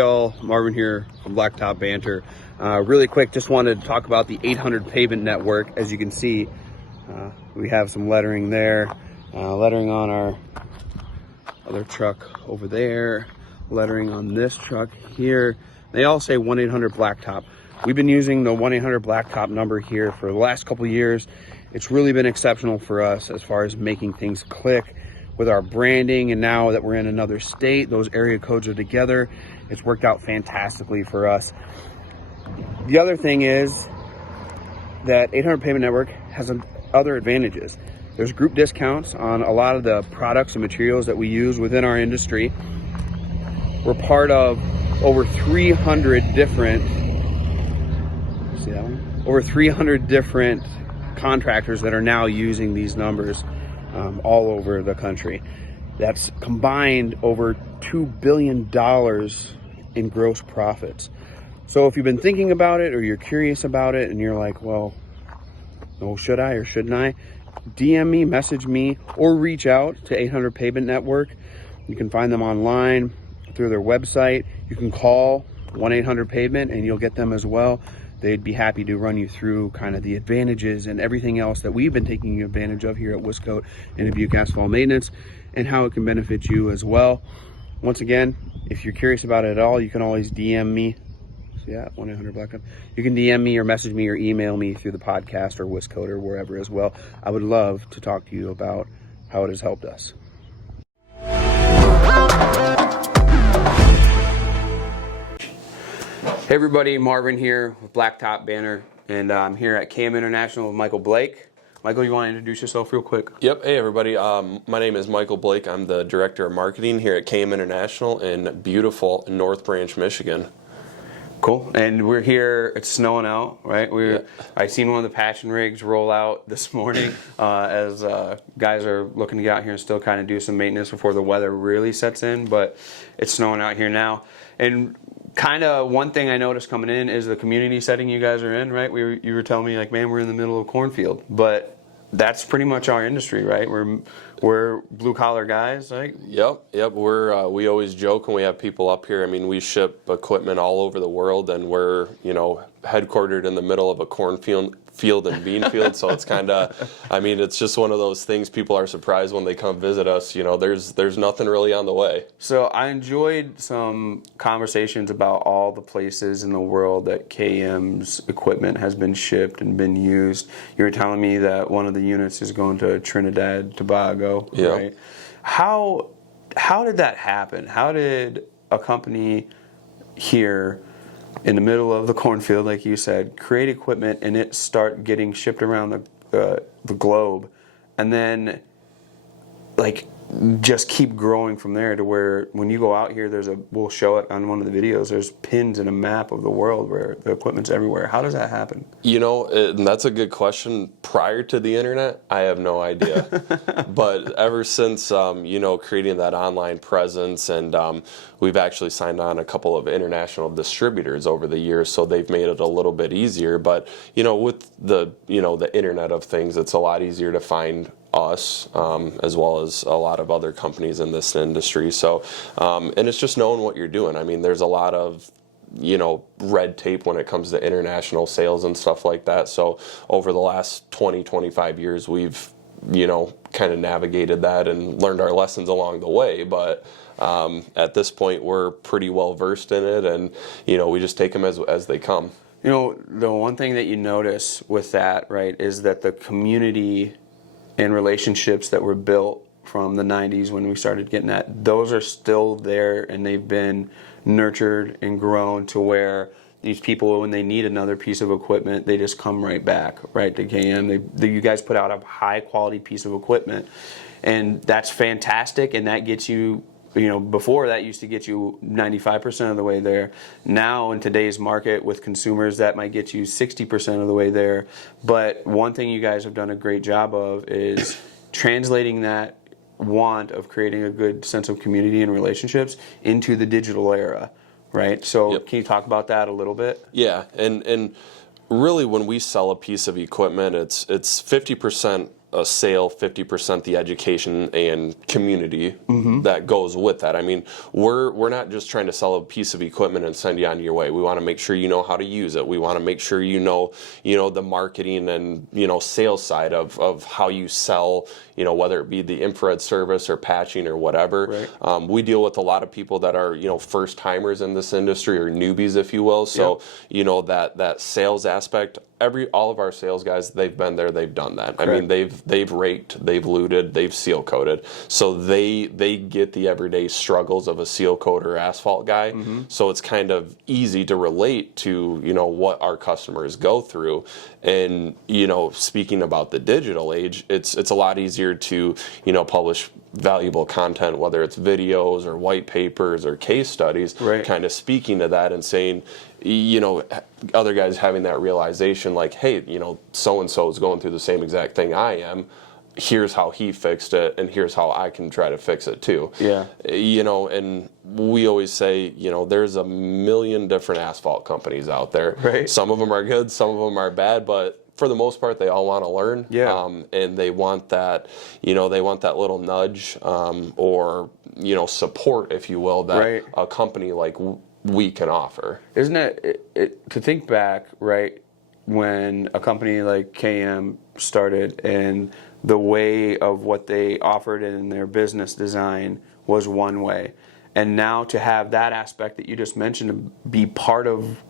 y'all, Marvin here from Blacktop Banter. Really quick, just wanted to talk about the 800 Pavement Network. As you can see, we have some lettering there, lettering on our other truck over there, lettering on this truck here. They all say 1-800-Blacktop. We've been using the 1-800-Blacktop number here for the last couple years. It's really been exceptional for us as far as making things click with our branding, and now that we're in another state, those area codes are together. It's worked out fantastically for us. The other thing is that 800 Pavement Network has other advantages. There's group discounts on a lot of the products and materials that we use within our industry. We're part of over 300 different, see that one? Over 300 different contractors that are now using these numbers all over the country. That's combined over $2 billion in gross profits. So if you've been thinking about it or you're curious about it and you're like, well, oh, should I or shouldn't I? DM me, message me, or reach out to 800 Pavement Network. You can find them online through their website. You can call 1-800-Pavement and you'll get them as well. They'd be happy to run you through kind of the advantages and everything else that we've been taking advantage of here at Wiscote and Dubuque Asphalt Maintenance, and how it can benefit you as well. Once again, if you're curious about it at all, you can always DM me. So yeah, 1-800-Blacktop. You can DM me or message me or email me through the podcast or Wiscote or wherever as well. I would love to talk to you about how it has helped us. Hey everybody, Marvin here with Blacktop Banter, and I'm here at KM International with Michael Blake. Michael, you want to introduce yourself real quick? Yep. Hey everybody, my name is Michael Blake. I'm the Director of Marketing here at KM International in beautiful North Branch, Michigan. Cool. And we're here, it's snowing out, right? I seen one of the passion rigs roll out this morning as guys are looking to get out here and still kind of do some maintenance before the weather really sets in, but it's snowing out here now. And kind of one thing I noticed coming in is the community setting you guys are in, right? You were telling me like, man, we're in the middle of a cornfield, but that's pretty much our industry, right? We're blue collar guys, right? Yep. We always joke when we have people up here. I mean, we ship equipment all over the world, and we're headquartered in the middle of a cornfield and bean field. So it's kind of, I mean, it's just one of those things. People are surprised when they come visit us. There's nothing really on the way. So I enjoyed some conversations about all the places in the world that KM's equipment has been shipped and been used. You were telling me that one of the units is going to Trinidad, Tobago, yeah. Right? How did that happen? How did a company here in the middle of the cornfield, like you said, create equipment and it start getting shipped around the globe, and then like just keep growing from there to where when you go out here, we'll show it on one of the videos, there's pins in a map of the world where the equipment's everywhere. How does that happen? And that's a good question. Prior to the internet, I have no idea. But ever since, creating that online presence, and we've actually signed on a couple of international distributors over the years, so they've made it a little bit easier. But, with the internet of things, it's a lot easier to find us, as well as a lot of other companies in this industry. So, and it's just knowing what you're doing. I mean, there's a lot of, red tape when it comes to international sales and stuff like that. So over the last 20, 25 years, we've, kind of navigated that and learned our lessons along the way. But at this point, we're pretty well versed in it, and, we just take them as they come. The one thing that you notice with that, right, is that the community and relationships that were built from the 90s when we started getting that, those are still there, and they've been nurtured and grown to where these people, when they need another piece of equipment, they just come right back, right, to KM. You guys put out a high quality piece of equipment, and that's fantastic, and that gets you, before that used to get you 95% of the way there. Now in today's market with consumers, that might get you 60% of the way there. But one thing you guys have done a great job of is translating that want of creating a good sense of community and relationships into the digital era, right? So Can you talk about that a little bit? Yeah, and really when we sell a piece of equipment, it's 50% a sale, 50% the education and community that goes with that. I mean, we're not just trying to sell a piece of equipment and send you on your way. We want to make sure you know how to use it. We want to make sure you know the marketing and sales side of how you sell, whether it be the infrared service or patching or whatever. Right. We deal with a lot of people that are first timers in this industry, or newbies, if you will. So that sales aspect. All of our sales guys, they've been there, they've done that. Correct. I mean, they've raked, they've looted, they've seal coated. So they get the everyday struggles of a seal coat or asphalt guy. So it's kind of easy to relate to what our customers go through. And speaking about the digital age, it's a lot easier to publish valuable content, whether it's videos or white papers or case studies, right. kind of speaking to that and saying, other guys having that realization, like, hey, so-and-so is going through the same exact thing I am. Here's how he fixed it, and here's how I can try to fix it too. Yeah. And we always say, there's a million different asphalt companies out there. Right. Some of them are good, some of them are bad, but for the most part, they all want to learn. Yeah. And they want that, they want that little nudge, or, support, if you will, that right. a company like we can offer. Isn't it to think back, right, when a company like KM started and the way of what they offered in their business design was one way. And now to have that aspect that you just mentioned be part of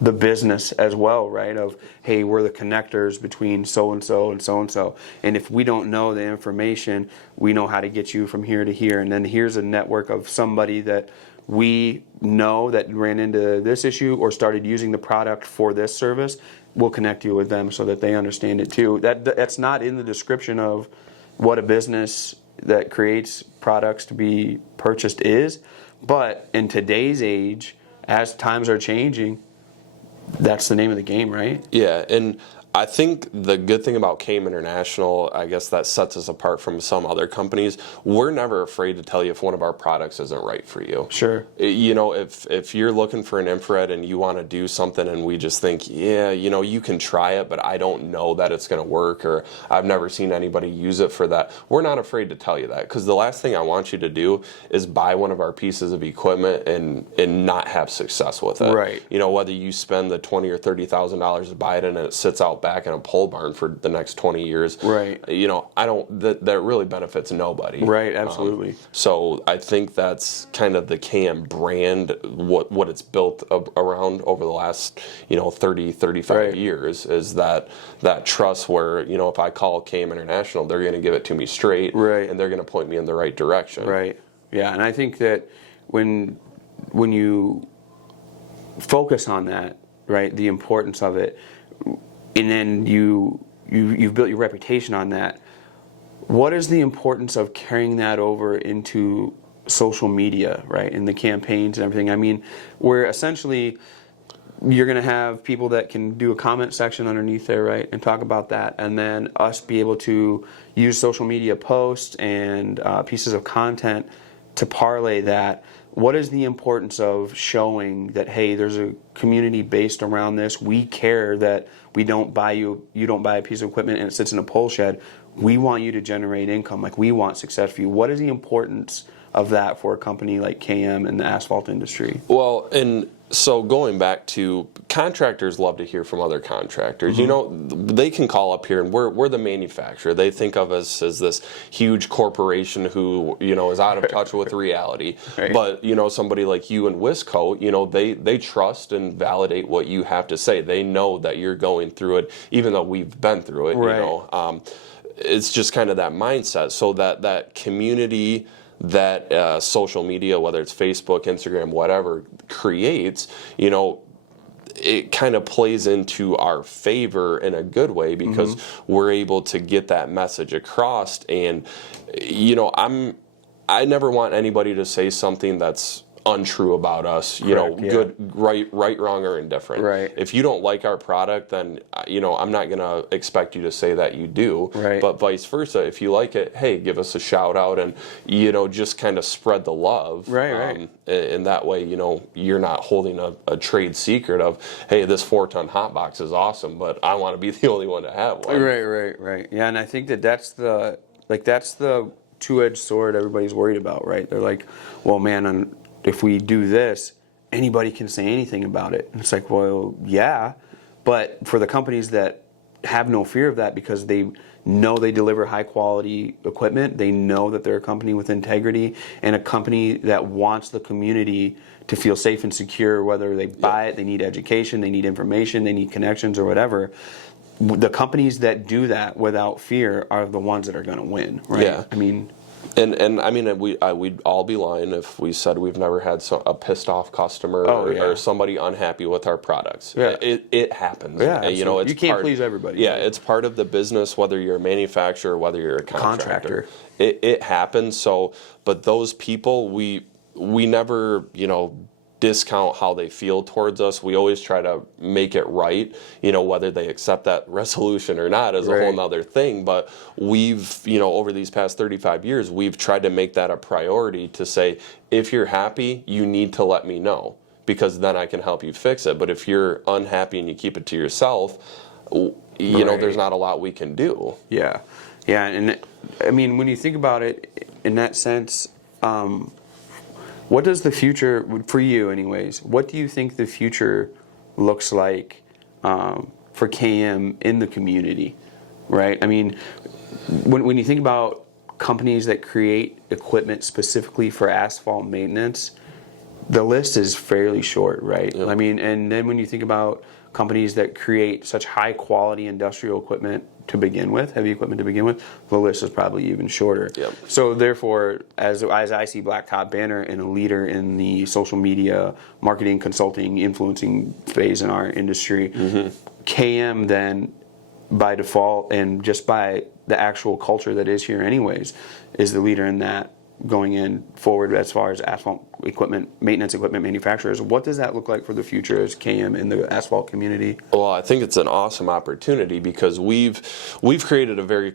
the business as well, right? Of, hey, we're the connectors between so-and-so and so-and-so. And if we don't know the information, we know how to get you from here to here. And then here's a network of somebody that we know that ran into this issue or started using the product for this service. We'll connect you with them so that they understand it too. That's not in the description of what a business that creates products to be purchased is. But in today's age, as times are changing, that's the name of the game, right? Yeah, and I think the good thing about KM International, I guess that sets us apart from some other companies, we're never afraid to tell you if one of our products isn't right for you. Sure. If you're looking for an infrared and you want to do something and we just think, yeah, you can try it, but I don't know that it's going to work, or I've never seen anybody use it for that, we're not afraid to tell you that, because the last thing I want you to do is buy one of our pieces of equipment and not have success with it. Right. Whether you spend the $20,000 or $30,000 to buy it and it sits out back in a pole barn for the next 20 years. Right. That really benefits nobody. Right, absolutely. So I think that's kind of the KM brand, what it's built around over the last, 30, 35 right. years, is that trust where, if I call KM International, they're going to give it to me straight. Right. And they're going to point me in the right direction. Right. Yeah, and I think that when you focus on that, right, the importance of it, and then you've built your reputation on that, what is the importance of carrying that over into social media, right, and the campaigns and everything? I mean, where essentially you're going to have people that can do a comment section underneath there, right, and talk about that, and then us be able to use social media posts and pieces of content to parlay that. What is the importance of showing that, hey, there's a community based around this? We care that you don't buy a piece of equipment and it sits in a pole shed. We want you to generate income. Like, we want success for you. What is the importance of that for a company like KM in the asphalt industry? Well, and so going back to, contractors love to hear from other contractors. They can call up here and we're the manufacturer. They think of us as this huge corporation who, is out of touch with reality. Right. But, somebody like you and Wisco, they trust and validate what you have to say. They know that you're going through it, even though we've been through it, right. It's just kind of that mindset. So that community, that social media, whether it's Facebook, Instagram, whatever, creates, it kind of plays into our favor in a good way, because we're able to get that message across. And, I never want anybody to say something that's untrue about us, Correct, yeah. good, right, wrong, or indifferent. Right. If you don't like our product, then I'm not going to expect you to say that you do, Right. but vice versa. If you like it, hey, give us a shout out and, just kind of spread the love. Right. And that way, you're not holding a trade secret of, hey, this 4-ton hot box is awesome, but I want to be the only one to have one. Right. Yeah, and I think that's the two-edged sword everybody's worried about, right? They're like, well, man, if we do this, anybody can say anything about it. And it's like, well, yeah, but for the companies that have no fear of that because they know they deliver high-quality equipment, they know that they're a company with integrity and a company that wants the community to feel safe and secure, whether they buy it, they need education, they need information, they need connections or whatever. The companies that do that without fear are the ones that are going to win, right? Yeah. I mean, we'd all be lying if we said we've never had a pissed off customer or somebody unhappy with our products. Yeah. It happens. Yeah, it's you can't please everybody. Yeah, it's part of the business, whether you're a manufacturer, whether you're a contractor. It happens. So, but those people, we never, discount how they feel towards us. We always try to make it right, whether they accept that resolution or not is a whole nother thing. But we've, over these past 35 years, we've tried to make that a priority to say, if you're happy, you need to let me know because then I can help you fix it. But if you're unhappy and you keep it to yourself, there's not a lot we can do. Yeah. And I mean, when you think about it in that sense, what does the future, for you anyways, what do you think the future looks like for KM in the community, right? I mean, when you think about companies that create equipment specifically for asphalt maintenance, the list is fairly short, right? Yep. I mean, and then when you think about companies that create such high quality industrial equipment to begin with, heavy equipment to begin with, the list is probably even shorter. Yep. So therefore, as I see Blacktop Banter and a leader in the social media, marketing, consulting, influencing phase in our industry, KM then by default and just by the actual culture that is here anyways, is the leader in that going in forward as far as asphalt equipment, maintenance equipment manufacturers. What does that look like for the future as KM in the asphalt community? Well, I think it's an awesome opportunity because we've created a very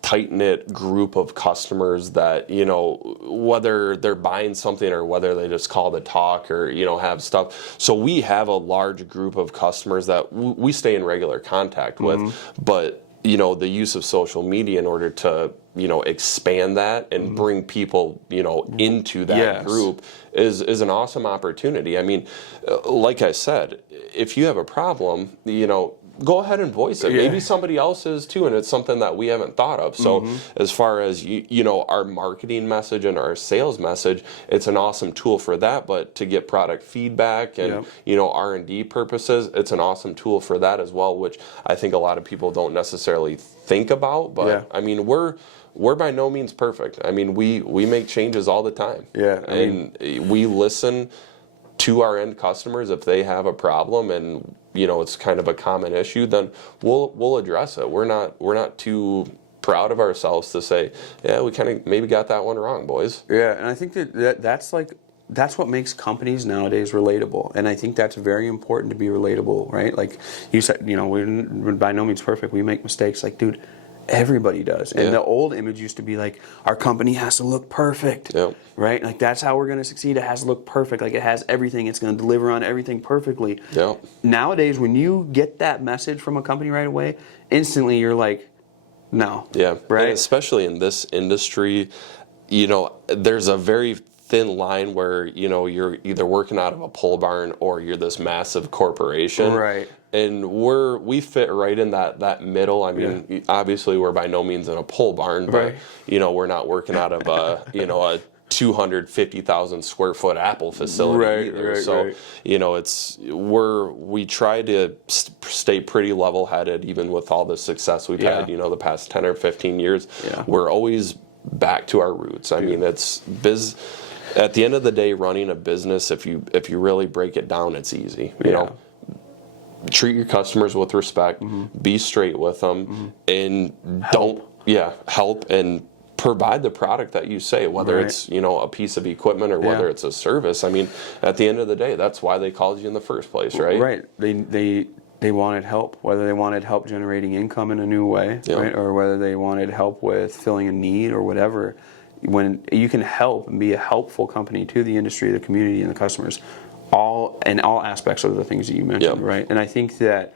tight-knit group of customers that, whether they're buying something or whether they just call to talk or, have stuff. So we have a large group of customers that we stay in regular contact with, but the use of social media in order to, expand that and bring people, into that group is an awesome opportunity. I mean, like I said, if you have a problem, go ahead and voice it. Maybe somebody else is too, and it's something that we haven't thought of. So as far as, our marketing message and our sales message, it's an awesome tool for that. But to get product feedback and, R&D purposes, it's an awesome tool for that as well, which I think a lot of people don't necessarily think about. But, I mean, we're by no means perfect. I mean, we make changes all the time. And we listen to our end customers if they have a problem and it's kind of a common issue, then we'll address it. We're not too proud of ourselves to say, yeah, we kind of maybe got that one wrong, boys. Yeah, and I think that's what makes companies nowadays relatable, and I think that's very important to be relatable, right? Like you said, we're by no means perfect. We make mistakes. Like, dude, everybody does. And the old image used to be like, our company has to look perfect, right? Like, that's how we're going to succeed. It has to look perfect. Like, it has everything. It's going to deliver on everything perfectly. Nowadays, when you get that message from a company right away, instantly you're like, no. Right? And especially in this industry, there's a very thin line where, you're either working out of a pole barn or you're this massive corporation. Right. And we fit right in that middle. I mean, obviously we're by no means in a pole barn, but we're not working out of a 250,000 square foot Apple facility either. So we try to stay pretty level headed, even with all the success we've had. The past 10 or 15 years. We're always back to our roots. I mean, it's at the end of the day, running a business, if you really break it down, it's easy. You know. Treat your customers with respect, be straight with them, and help and provide the product that you say, whether it's, a piece of equipment or whether it's a service. I mean, at the end of the day, that's why they called you in the first place, right? Right. they wanted help, whether they wanted help generating income in a new way, right? Or whether they wanted help with filling a need or whatever. When you can help and be a helpful company to the industry, the community, and the customers, all aspects of the things that you mentioned, right? And I think that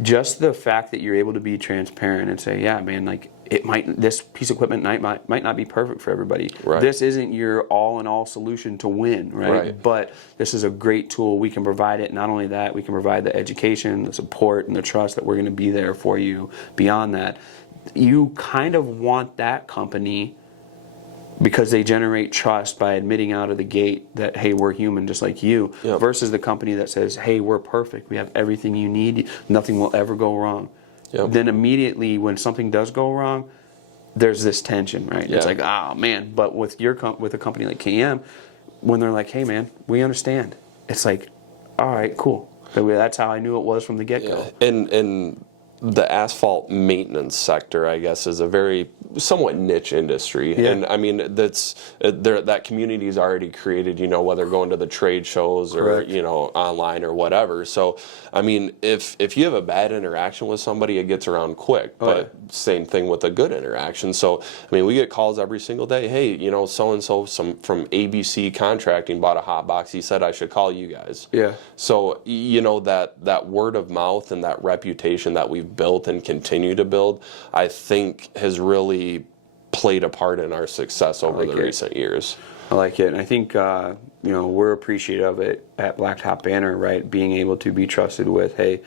just the fact that you're able to be transparent and say, yeah, man, like this piece of equipment might not be perfect for everybody. Right. This isn't your all-in-all solution to win, right? But this is a great tool. We can provide it. Not only that, we can provide the education, the support, and the trust that we're going to be there for you. Beyond that, you kind of want that company, because they generate trust by admitting out of the gate that, hey, we're human just like you, versus the company that says, hey, we're perfect, we have everything you need, nothing will ever go wrong. Then immediately when something does go wrong, there's this tension, right? It's like, oh man. But with with a company like KM, when they're like, hey man, we understand, it's like, all right, cool. That's how I knew it was from the get-go. And the asphalt maintenance sector, I guess, is a very somewhat niche industry, and I mean that community is already created. Whether going to the trade shows or online or whatever. So, I mean, if you have a bad interaction with somebody, it gets around quick. But same thing with a good interaction. So, I mean, we get calls every single day. Hey, so and so from ABC Contracting bought a hot box. He said I should call you guys. So that word of mouth and that reputation that we've built and continue to build, I think has really played a part in our success over the recent years. I like it. And I think, we're appreciative of it at Blacktop Banter, right? Being able to be trusted with, hey,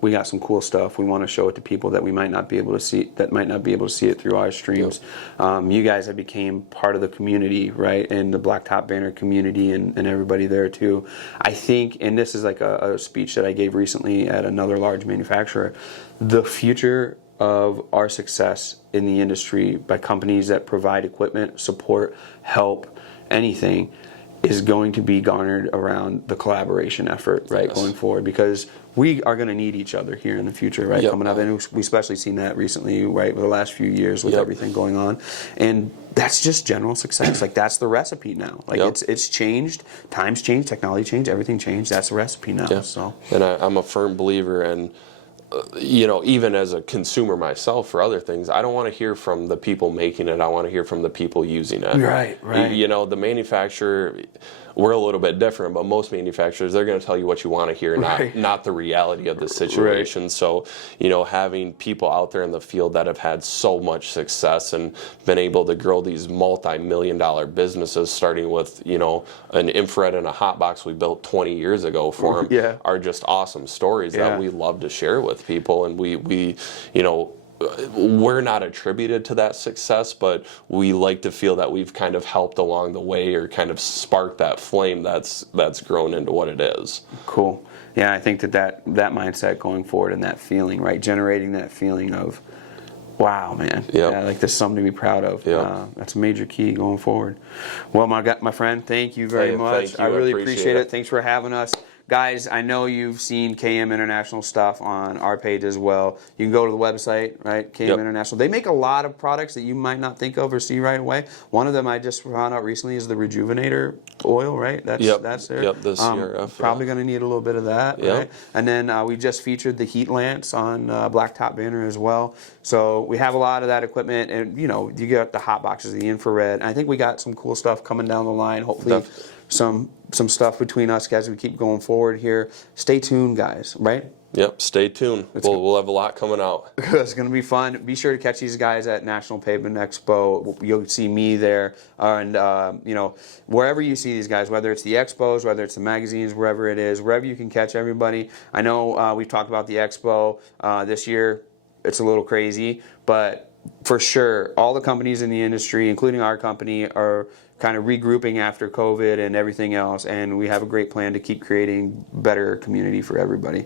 we got some cool stuff. We want to show it to people that we might not be able to see, it through our streams. You guys have became part of the community, right? And the Blacktop Banter community and everybody there too. I think, and this is like a speech that I gave recently at another large manufacturer, the future of our success in the industry by companies that provide equipment, support, help, anything, is going to be garnered around the collaboration effort, right, going forward, because we are going to need each other here in the future, right, coming up, and we especially seen that recently, right, with the last few years with everything going on, and that's just general success. Like, that's the recipe now. Like, it's changed, times changed, technology changed, everything changed. That's the recipe now. So, and I'm a firm believer in, even as a consumer myself for other things, I don't want to hear from the people making it. I want to hear from the people using it. Right. The manufacturer, we're a little bit different, but most manufacturers, they're going to tell you what you want to hear, not the reality of the situation. So, having people out there in the field that have had so much success and been able to grow these multi-million-dollar businesses, starting with, an infrared and a hot box we built 20 years ago for them, are just awesome stories that we love to share with people. And we're not attributed to that success, but we like to feel that we've kind of helped along the way, or kind of sparked that flame that's grown into what it is. Cool. Yeah, I think that mindset going forward, and that feeling, right, generating that feeling of, wow, man, like this is something to be proud of. That's a major key going forward. Well, my friend, thank you very much. Thank you. I really appreciate it. Thanks for having us. Guys, I know you've seen KM International stuff on our page as well. You can go to the website, right? KM International. They make a lot of products that you might not think of or see right away. One of them I just found out recently is the Rejuvenator oil, right? That's there. The CRF. Probably going to need a little bit of that, right? And then we just featured the heat lamps on Blacktop Banter as well. So we have a lot of that equipment, and you got the hot boxes, the infrared. And I think we got some cool stuff coming down the line. Hopefully, some stuff between us guys as we keep going forward here. Stay tuned, guys, right? Yep, stay tuned. We'll have a lot coming out. It's going to be fun. Be sure to catch these guys at National Pavement Expo. You'll see me there. And, wherever you see these guys, whether it's the expos, whether it's the magazines, wherever it is, wherever you can catch everybody. I know we've talked about the expo this year. It's a little crazy, but for sure, all the companies in the industry, including our company, are kind of regrouping after COVID and everything else, and we have a great plan to keep creating better community for everybody.